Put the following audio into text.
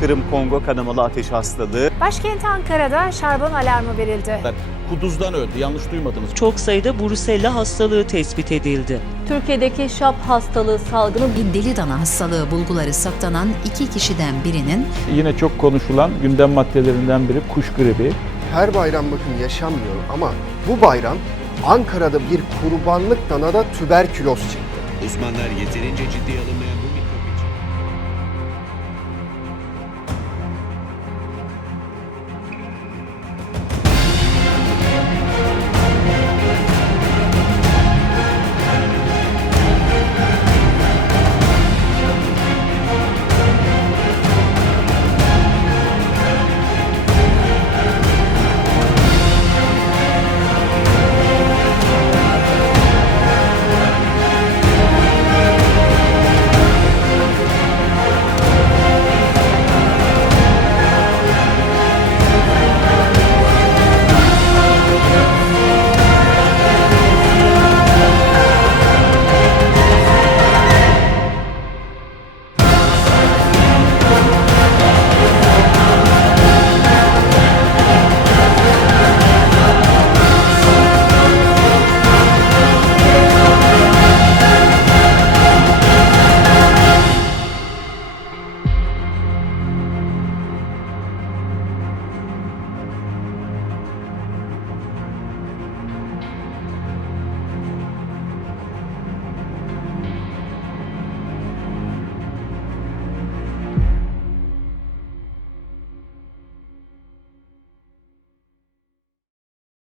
Kırım Kongo kanamalı ateş hastalığı. Başkent Ankara'da şarbon alarmı verildi. Kuduz'dan öldü. Yanlış duymadınız. Çok sayıda brusella hastalığı tespit edildi. Türkiye'deki şap hastalığı salgını Bir deli dana hastalığı bulguları saptanan iki kişiden birinin Yine çok konuşulan gündem maddelerinden biri kuş gribi. Her bayram bakın yaşanmıyor ama bu bayram Ankara'da bir kurbanlık danada tüberküloz çıktı. Uzmanlar yeterince ciddiye alınmayan